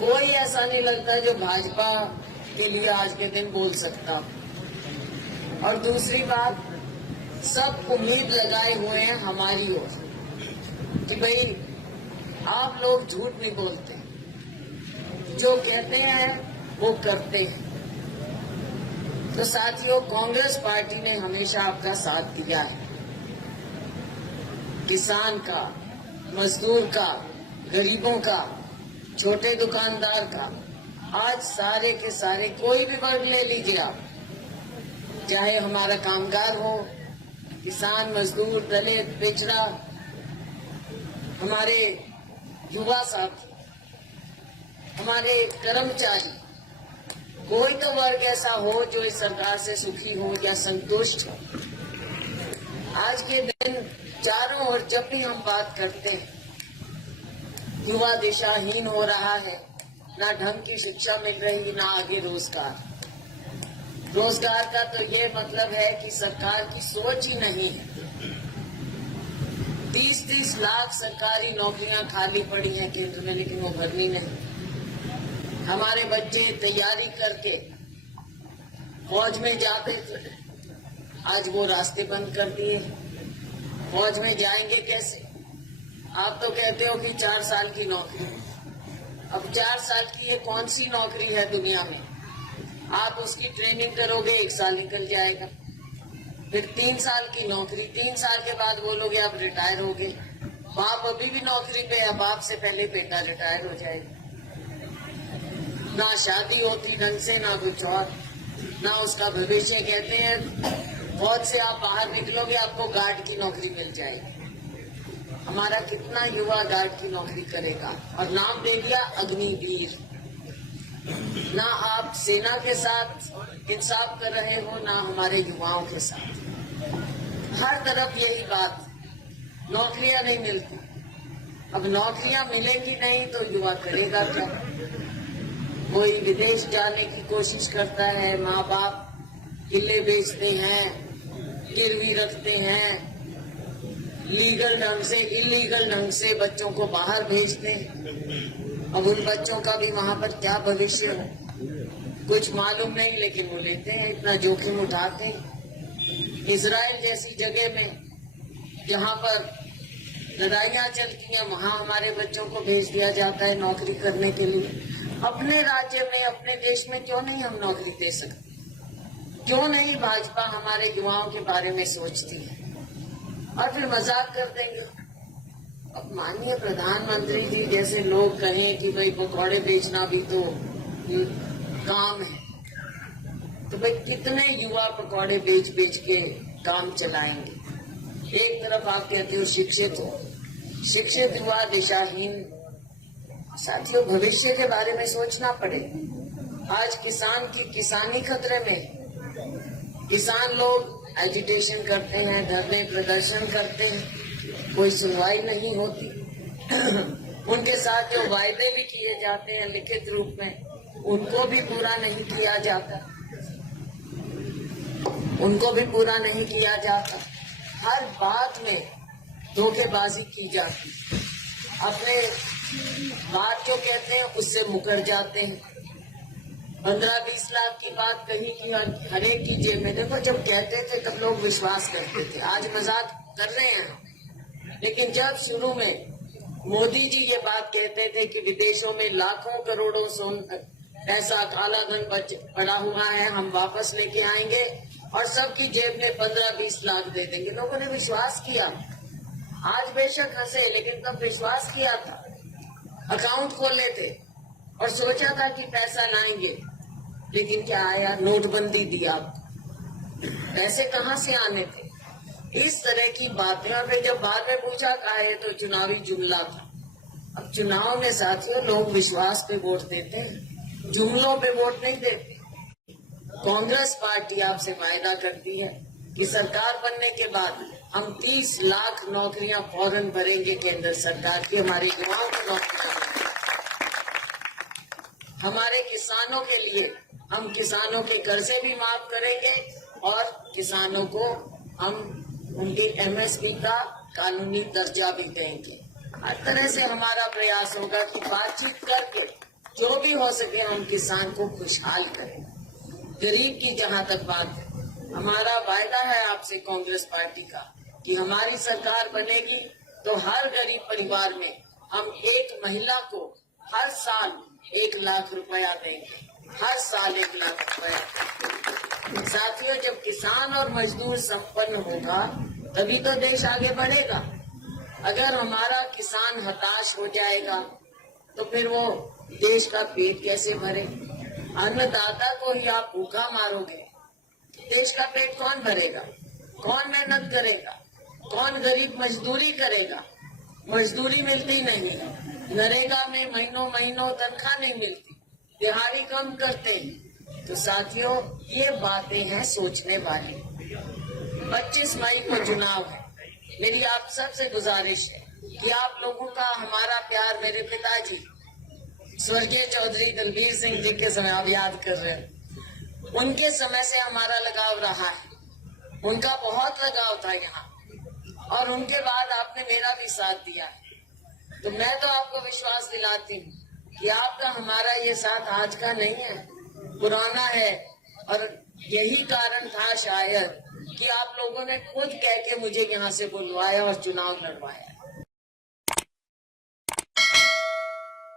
कोई ऐसा नहीं लगता जो भाजपा के लिए आज के दिन बोल सकता। और दूसरी बात, सब उम्मीद लगाए हुए हैं हमारी ओर कि भाई आप लोग झूठ नहीं बोलते, जो कहते हैं वो करते हैं। तो साथियों, कांग्रेस पार्टी ने हमेशा आपका साथ दिया है। किसान का, मजदूर का, गरीबों का, छोटे दुकानदार का, आज सारे के सारे कोई भी वर्ग ले लीजिए आप, चाहे हमारा कामगार हो, किसान, मजदूर, दलित, पिछड़ा, हमारे युवा साथी, हमारे कर्मचारी, कोई तो वर्ग ऐसा हो जो इस सरकार से सुखी हो या संतुष्ट हो। आज के दिन चारों ओर जब भी हम बात करते हैं, युवा दिशाहीन हो रहा है, ना ढंग की शिक्षा मिल रही, ना आगे रोजगार। रोजगार का तो ये मतलब है कि सरकार की सोच ही नहीं है। 30-30 लाख सरकारी नौकरियां खाली पड़ी हैं केंद्र में, लेकिन वो भरनी नहीं। हमारे बच्चे तैयारी करके फौज में जाते थे, आज वो रास्ते बंद कर दिए। फौज में जाएंगे कैसे? आप तो कहते हो कि 4 साल की नौकरी। अब 4 साल की ये कौन सी नौकरी है दुनिया में? आप उसकी ट्रेनिंग करोगे, 1 साल निकल जाएगा। फिर 3 साल की नौकरी, 3 साल के बाद बोलोगे आप रिटायर हो गए। बाप अभी भी नौकरी पे है, बाप से पहले बेटा रिटायर हो जाएगा। ना शादी होती ढंग से, ना कुछ और, ना उसका भविष्य। कहते हैं फौज से आप बाहर निकलोगे आपको गार्ड की नौकरी मिल जाएगी। हमारा कितना युवा गार्ड की नौकरी करेगा? और नाम दे दिया अग्निवीर। ना आप सेना के साथ इंसाफ कर रहे हो, ना हमारे युवाओं के साथ। हर तरफ यही बात, नौकरियां नहीं मिलती। अब नौकरियां मिलेंगी नहीं तो युवा करेगा क्या? कोई विदेश जाने की कोशिश करता है, माँ बाप किले बेचते हैं, गिरवी रखते हैं, लीगल ढंग से, इलीगल ढंग से बच्चों को बाहर भेजते हैं। अब उन बच्चों का भी वहां पर क्या भविष्य हो कुछ मालूम नहीं, लेकिन वो लेते हैं, इतना जोखिम उठाते हैं। इजराइल जैसी जगह में जहां पर लड़ाइयां चलती हैं, वहां हमारे बच्चों को भेज दिया जाता है नौकरी करने के लिए। अपने राज्य में, अपने देश में क्यों नहीं हम नौकरी दे सकते? क्यों नहीं भाजपा हमारे युवाओं के बारे में सोचती है? और फिर मजाक कर देंगे। अब माननीय प्रधानमंत्री जी जैसे लोग कहें कि भाई पकौड़े बेचना भी तो काम है, तो भाई कितने युवा पकौड़े बेच बेच के काम चलाएंगे? एक तरफ आप कहते हो शिक्षित हो, शिक्षित युवा दिशाहीन। साथियों, भविष्य के बारे में सोचना पड़े। आज किसान की किसानी खतरे में। किसान लोग एजिटेशन करते हैं, धरने प्रदर्शन करते हैं, कोई सुनवाई नहीं होती। उनके साथ जो वायदे भी किए जाते हैं लिखित रूप में, उनको भी पूरा नहीं किया जाता। उनको भी पूरा नहीं किया जाता। हर बात में धोखेबाजी की जाती। अपने बात जो कहते हैं उससे मुकर जाते हैं। 15-20 लाख की बात कही कि हर एक की जेब में। देखो, जब कहते थे तब लोग विश्वास करते थे, आज मजाक कर रहे हैं। लेकिन जब शुरू में मोदी जी ये बात कहते थे कि विदेशों में लाखों करोड़ों ऐसा काला धन पड़ा हुआ है, हम वापस लेके आएंगे और सबकी जेब में 15-20 लाख दे देंगे, लोगों ने विश्वास किया। आज बेशक हंसे, लेकिन तब विश्वास किया था। अकाउंट खोले थे और सोचा था कि पैसा लाएंगे, लेकिन क्या आया? नोटबंदी दिया। पैसे कहाँ से आने थे? इस तरह की बातें। और फिर जब बाद में पूछा कहा है, तो चुनावी जुमला था। अब चुनाव में साथियों लोग विश्वास पे वोट देते हैं, जुमलों पे वोट नहीं देते। कांग्रेस पार्टी आपसे वायदा करती है कि सरकार बनने के बाद हम 30 लाख नौकरियां फौरन भरेंगे केंद्र सरकार की, हमारे युवाओं को नौकरियां। हमारे किसानों के लिए हम किसानों के कर्जे भी माफ करेंगे और किसानों को हम उनकी एमएसपी का कानूनी दर्जा भी देंगे। हर तरह से हमारा प्रयास होगा कि बातचीत करके जो भी हो सके हम किसान को खुशहाल करें। गरीब की जहां तक बात है, हमारा वायदा है आपसे कांग्रेस पार्टी का कि हमारी सरकार बनेगी तो हर गरीब परिवार में हम एक महिला को हर साल 1 लाख रुपया देंगे, हर साल 1 लाख रुपया। साथियों, जब किसान और मजदूर संपन्न होगा तभी तो देश आगे बढ़ेगा। अगर हमारा किसान हताश हो जाएगा तो फिर वो देश का पेट कैसे भरे? अन्नदाता को ही आप भूखा मारोगे, देश का पेट कौन भरेगा? कौन मेहनत करेगा? कौन गरीब मजदूरी करेगा? मजदूरी मिलती नहीं, नरेगा में महीनों महीनों तनख्वाह नहीं मिलती, दिहाड़ी कम करते हैं। तो साथियों, ये बातें हैं सोचने वाली। 25 मई को चुनाव है। मेरी आप सबसे गुजारिश है कि आप लोगों का हमारा प्यार, मेरे पिताजी स्वर्गीय चौधरी दलबीर सिंह जी के समय आप याद कर रहे हैं, उनके समय से हमारा लगाव रहा है। उनका बहुत लगाव था यहाँ, और उनके बाद आपने मेरा भी साथ दिया है। तो मैं तो आपको विश्वास दिलाती हूँ कि आपका हमारा ये साथ आज का नहीं है, पुराना है। और यही कारण था शायद कि आप लोगों ने खुद कह के मुझे यहाँ से बुलवाया और चुनाव लड़वाया।